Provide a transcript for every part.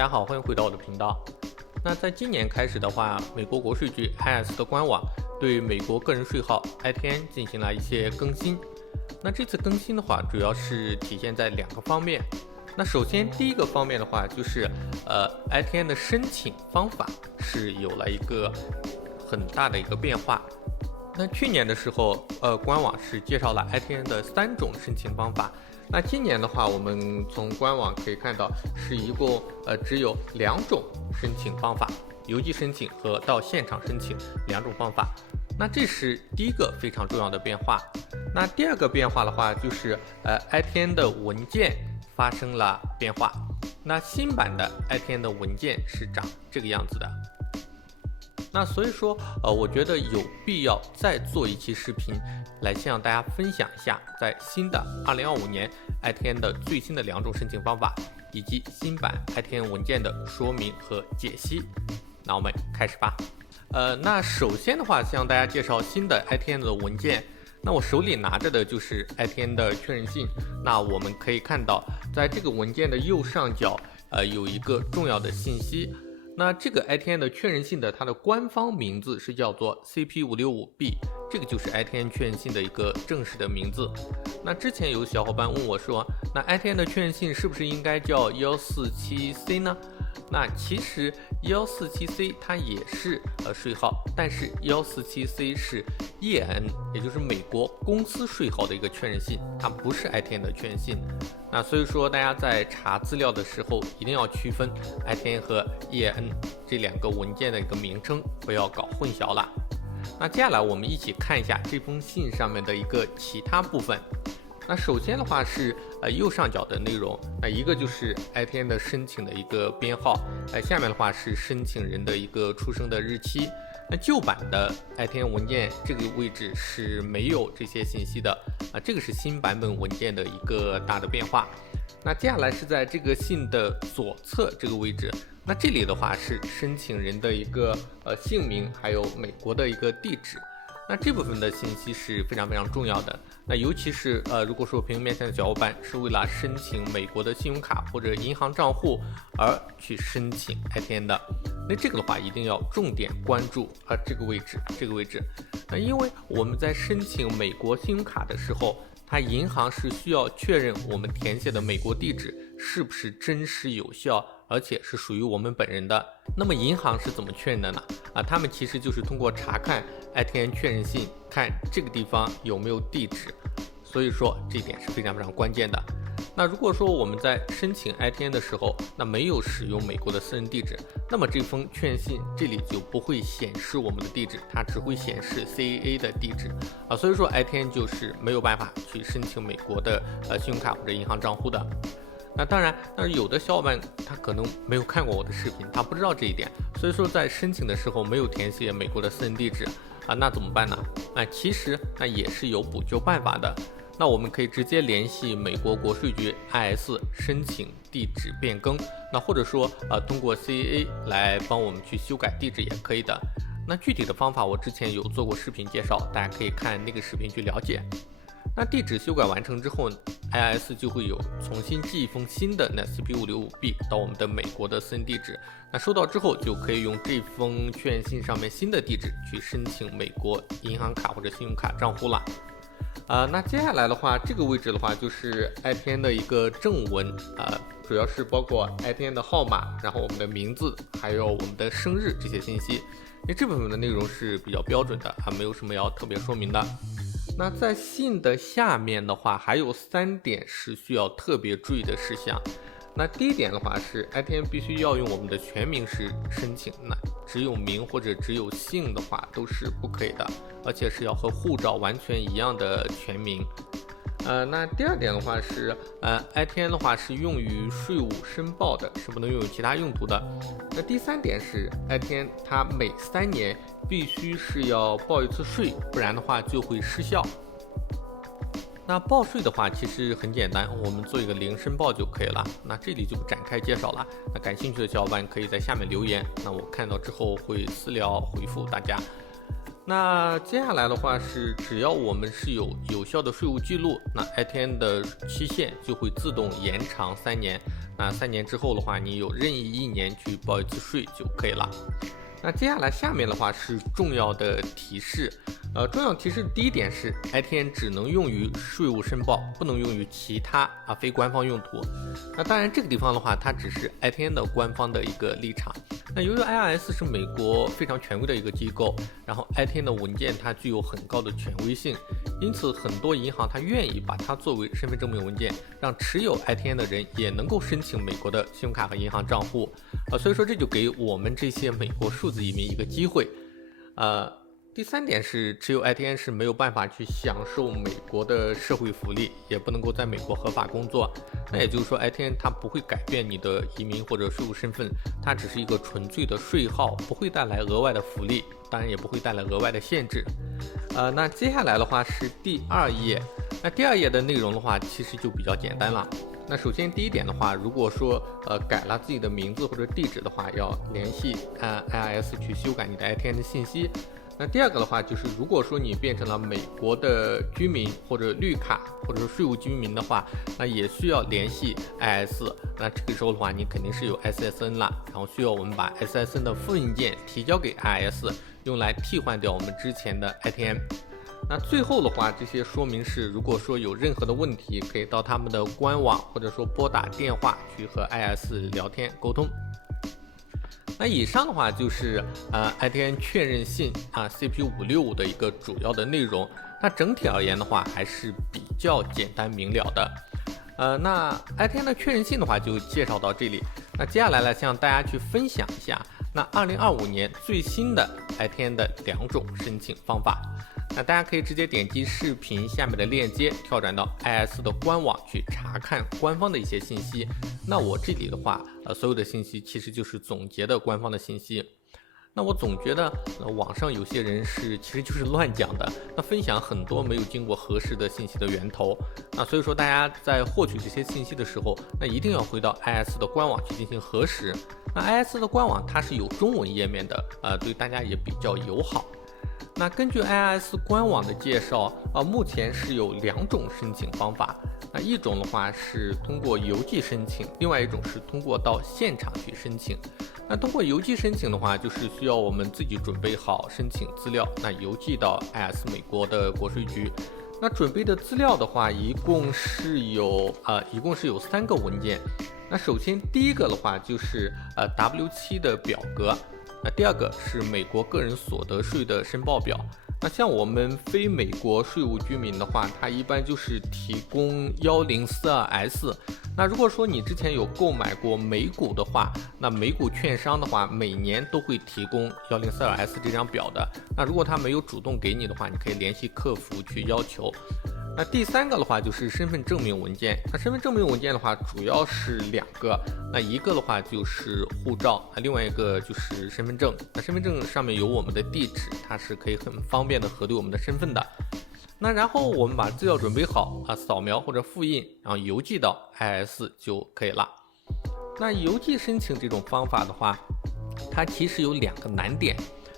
大家好，欢迎回到我的频道。那在今年开始的话，美国国税局 IRS 的官网对美国个人税号 ITN 进行了一些更新。那这次更新的话，主要是体现在两个方面。那首先第一个方面的话，就是ITN 的申请方法是有了一个很大的一个变化。那去年的时候，官网是介绍了 ITN 的3种申请方法。那今年的话，我们从官网可以看到，是一共只有2种申请方法，邮寄申请和到现场申请2种方法。那这是第一个非常重要的变化。那第二个变化的话，就是ITN 的文件发生了变化。那新版的 ITN 的文件是长这个样子的。那所以说，我觉得有必要再做一期视频来向大家分享一下，在新的2025年 ITN 的最新的2种申请方法，以及新版 ITN 文件的说明和解析。那我们开始吧。那首先的话，向大家介绍新的 ITN 的文件。那我手里拿着的就是 ITN 的确认信。那我们可以看到，在这个文件的右上角，有一个重要的信息。那这个 ITN 的确认信的它的官方名字是叫做 CP565B， 这个就是 ITN 确认信的一个正式的名字。那之前有小伙伴问我说，那 ITN 的确认信是不是应该叫 147C 呢？那其实 147C 它也是税号，但是 147C 是 EN， 也就是美国公司税号的一个确认信，它不是 ITN 的确认信。那所以说大家在查资料的时候一定要区分 ITN 和 EN 这2个文件的一个名称，不要搞混淆了。那接下来我们一起看一下这封信上面的一个其他部分。那首先的话是右上角的内容，那一个就是 ITN 的申请的一个编号，下面的话是申请人的一个出生的日期。那旧版的 ITN 文件这个位置是没有这些信息的，这个是新版本文件的一个大的变化。那接下来是在这个信的左侧这个位置，那这里的话是申请人的一个姓名，还有美国的一个地址。那这部分的信息是非常非常重要的。那尤其是如果说屏幕面前的小伙伴是为了申请美国的信用卡或者银行账户而去申请 ITN 的，那这个的话一定要重点关注这个位置。那因为我们在申请美国信用卡的时候，它银行是需要确认我们填写的美国地址是不是真实有效，而且是属于我们本人的。那么银行是怎么确认的呢？他们其实就是通过查看 ITN 确认信，看这个地方有没有地址。所以说这一点是非常非常关键的。那如果说我们在申请 ITN 的时候，那没有使用美国的私人地址，那么这封确认信这里就不会显示我们的地址，它只会显示 CAA 的地址所以说 ITN 就是没有办法去申请美国的信用卡或者银行账户的。那当然，有的小伙伴他可能没有看过我的视频，他不知道这一点，所以说在申请的时候没有填写美国的私人地址那怎么办呢？其实那也是有补救办法的。那我们可以直接联系美国国税局 IRS 申请地址变更，那或者说通过 CAA 来帮我们去修改地址也可以的。那具体的方法我之前有做过视频介绍，大家可以看那个视频去了解。那地址修改完成之后 IRS 就会有重新寄一封新的那 CP565B 到我们的美国的私人地址，那收到之后就可以用这封确认信上面新的地址去申请美国银行卡或者信用卡账户了。那接下来的话，这个位置的话就是 ITN 的一个正文主要是包括 ITN 的号码，然后我们的名字，还有我们的生日这些信息。因为这部分的内容是比较标准的没有什么要特别说明的。那在信的下面的话，还有3点是需要特别注意的事项。那第一点的话是 ITN 必须要用我们的全名是申请，那只有名或者只有姓的话都是不可以的，而且是要和护照完全一样的全名。那第二点的话是ITN 的话是用于税务申报的，是不能用于其他用途的。那第3点是 ITN 它每3年必须是要报一次税，不然的话就会失效。那报税的话其实很简单，我们做一个零申报就可以了，那这里就不展开介绍了。那感兴趣的小伙伴可以在下面留言，那我看到之后会私聊回复大家。那接下来的话是，只要我们是有效的税务记录，那 ITN 的期限就会自动延长3年。那3年之后的话，你有任意1年去报一次税就可以了。那接下来下面的话是重要的提示，重要提示第一点是 ITN 只能用于税务申报，不能用于其他非官方用途。那当然这个地方的话，它只是 ITN 的官方的一个立场。那由于 IRS 是美国非常权威的一个机构，然后 ITN 的文件它具有很高的权威性，因此很多银行它愿意把它作为身份证明文件，让持有 ITN 的人也能够申请美国的信用卡和银行账户。所以说这就给我们这些美国数字移民一个机会。第3点是，持有 ITN 是没有办法去享受美国的社会福利，也不能够在美国合法工作。那也就是说 ITN 它不会改变你的移民或者税务身份，它只是一个纯粹的税号，不会带来额外的福利，当然也不会带来额外的限制。那接下来的话是第2页，那第2页的内容的话其实就比较简单了。那首先第一点的话，如果说改了自己的名字或者地址的话，要联系IRS 去修改你的 ITN 的信息。那第2个的话就是，如果说你变成了美国的居民或者绿卡或者税务居民的话，那也需要联系 IRS。那这个时候的话，你肯定是有 SSN 了，然后需要我们把 SSN 的复印件提交给 IRS， 用来替换掉我们之前的 ITN。那最后的话，这些说明是，如果说有任何的问题，可以到他们的官网或者说拨打电话去和 IRS 聊天沟通。那以上的话就是ITN 确认信CP565的一个主要的内容。那整体而言的话，还是比较简单明了的。那 ITN 的确认信的话就介绍到这里。那接下来呢，向大家去分享一下那2025年最新的 ITN 的2种申请方法。那大家可以直接点击视频下面的链接，跳转到 IRS 的官网去查看官方的一些信息。那我这里的话，所有的信息其实就是总结的官方的信息。那我总觉得网上有些人其实就是乱讲的，那分享很多没有经过核实的信息的源头。那所以说大家在获取这些信息的时候，那一定要回到 IRS 的官网去进行核实。那 IRS 的官网它是有中文页面的，对大家也比较友好。那根据 IRS 官网的介绍，目前是有2种申请方法。那一种的话是通过邮寄申请，另外一种是通过到现场去申请。那通过邮寄申请的话，就是需要我们自己准备好申请资料，那邮寄到 IRS 美国的国税局。那准备的资料的话，一共是有3个文件。那首先第一个的话就是W7的表格。那第2个是美国个人所得税的申报表。那像我们非美国税务居民的话，它一般就是提供 1042S。那如果说你之前有购买过美股的话，那美股券商的话每年都会提供 1042S 这张表的。那如果他没有主动给你的话，你可以联系客服去要求。那第3个的话就是身份证明文件。那身份证明文件的话主要是2个，那一个的话就是护照，另外一个就是身份证。那身份证上面有我们的地址，它是可以很方便的核对我们的身份的。那然后我们把资料准备好扫描或者复印，然后邮寄到 IRS 就可以了。那邮寄申请这种方法的话，它其实有2个难点。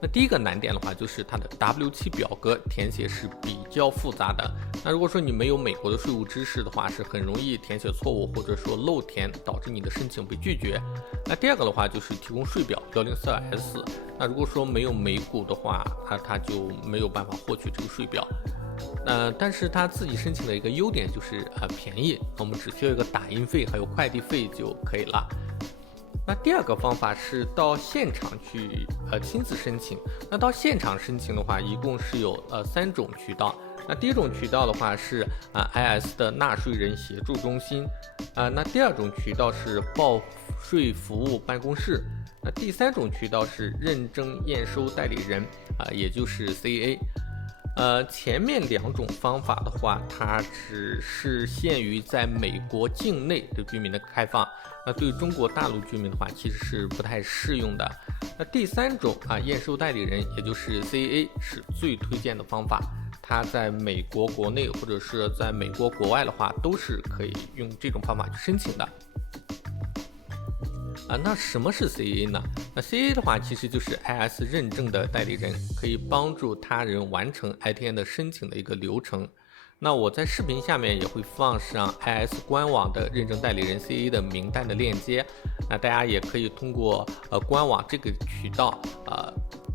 那第一个难点的话，就是它的 W7 表格填写是比较复杂的。那如果说你没有美国的税务知识的话，是很容易填写错误或者说漏填，导致你的申请被拒绝。那第2个的话就是提供税表 1042S。那如果说没有美股的话，它就没有办法获取这个税表。但是它自己申请的一个优点就是便宜，我们只需要一个打印费还有快递费就可以了。那第2个方法是到现场去亲自申请。那到现场申请的话，一共是有3种渠道。那第1种渠道的话是IRS 的纳税人协助中心。那第2种渠道是报税服务办公室。那第3种渠道是认证验收代理人也就是 CA。前面2种方法的话，它只是限于在美国境内的居民的开放，那对中国大陆居民的话，其实是不太适用的。那第3种验收代理人，也就是 CA 是最推荐的方法，它在美国国内或者是在美国国外的话，都是可以用这种方法去申请的。那什么是 CAA 呢？那 CAA 的话，其实就是 IS 认证的代理人，可以帮助他人完成 ITN 的申请的一个流程。那我在视频下面也会放上 IS 官网的认证代理人 CAA 的名单的链接，那大家也可以通过官网这个渠道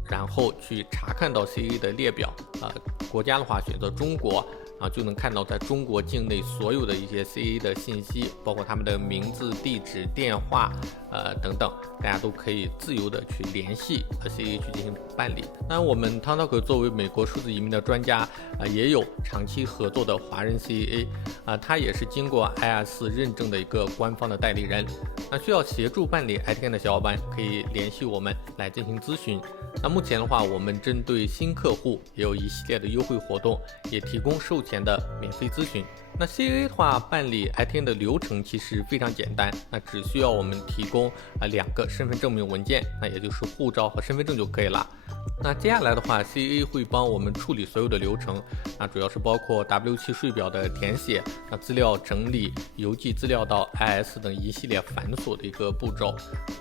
然后去查看到 CAA 的列表，国家的话选择中国。就能看到在中国境内所有的一些 CAA 的信息，包括他们的名字、地址、电话，等等，大家都可以自由的去联系CAA 去进行办理。那我们汤 talk 作为美国数字移民的专家，也有长期合作的华人 CAA，他也是经过 IS 认证的一个官方的代理人。那需要协助办理 ITN 的小伙伴可以联系我们来进行咨询。那目前的话，我们针对新客户也有一系列的优惠活动，也提供售前的免费咨询。那 CAA 的话，办理 ITN 的流程其实非常简单，那只需要我们提供2个身份证明文件，那也就是护照和身份证就可以了。那接下来的话 ，CAA 会帮我们处理所有的流程，那主要是包括 W7 税表的填写，那资料整理、邮寄资料到 IS 等一系列繁琐的一个步骤。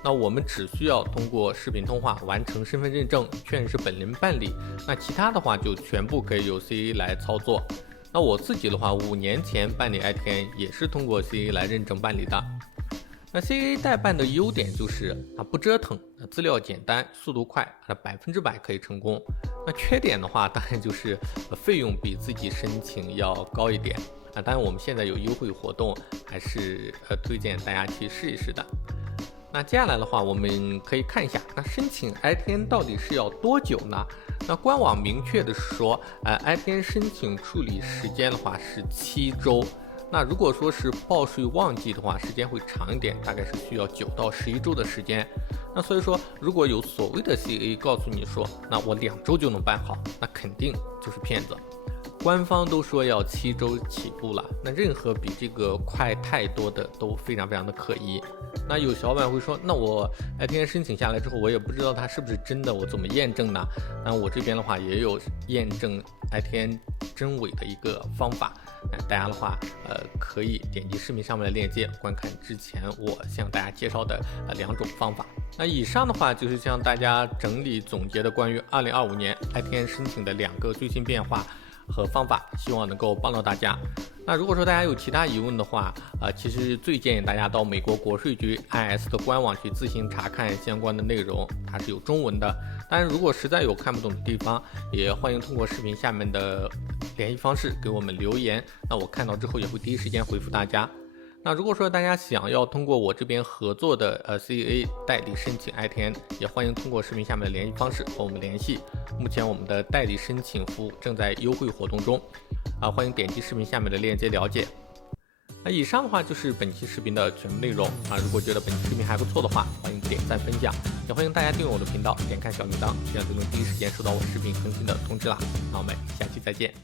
那我们只需要通过视频通话完成身份认证，确认是本人办理，那其他的话就全部可以由 CAA 来操作。那我自己的话，5年前办理 ITN 也是通过 CAA 来认证办理的。那 CAA 代办的优点就是不折腾，资料简单，速度快，100%可以成功。那缺点的话，当然就是费用比自己申请要高一点。当然我们现在有优惠活动，还是推荐大家去试一试的。那接下来的话，我们可以看一下，那申请 ITN 到底是要多久呢？那官网明确的说，ITN 申请处理时间的话是7周。那如果说是报税旺季的话，时间会长一点，大概是需要9到11周的时间。那所以说，如果有所谓的 CAA 告诉你说，那我2周就能办好，那肯定就是骗子。官方都说要7周起步了，那任何比这个快太多的都非常的可疑。那有小伙伴会说，那我 ITN 申请下来之后，我也不知道它是不是真的，我怎么验证呢？那我这边的话也有验证 ITN 真伪的一个方法。大家的话，可以点击视频上面的链接，观看之前我向大家介绍的2种方法。那以上的话就是向大家整理总结的关于2025年 ITN 申请的2个最新变化和方法，希望能够帮到大家。那如果说大家有其他疑问的话，其实最建议大家到美国国税局 IS 的官网去自行查看相关的内容，它是有中文的。当然，如果实在有看不懂的地方，也欢迎通过视频下面的联系方式给我们留言，那我看到之后也会第一时间回复大家。那如果说大家想要通过我这边合作的CAA 代理申请 ITN， 也欢迎通过视频下面的联系方式和我们联系。目前我们的代理申请服务正在优惠活动中，欢迎点击视频下面的链接了解。那以上的话就是本期视频的全部内容如果觉得本期视频还不错的话，欢迎点赞分享，也欢迎大家订阅我的频道，点开小铃铛，这样就能第一时间收到我视频更新的通知啦。那我们下期再见。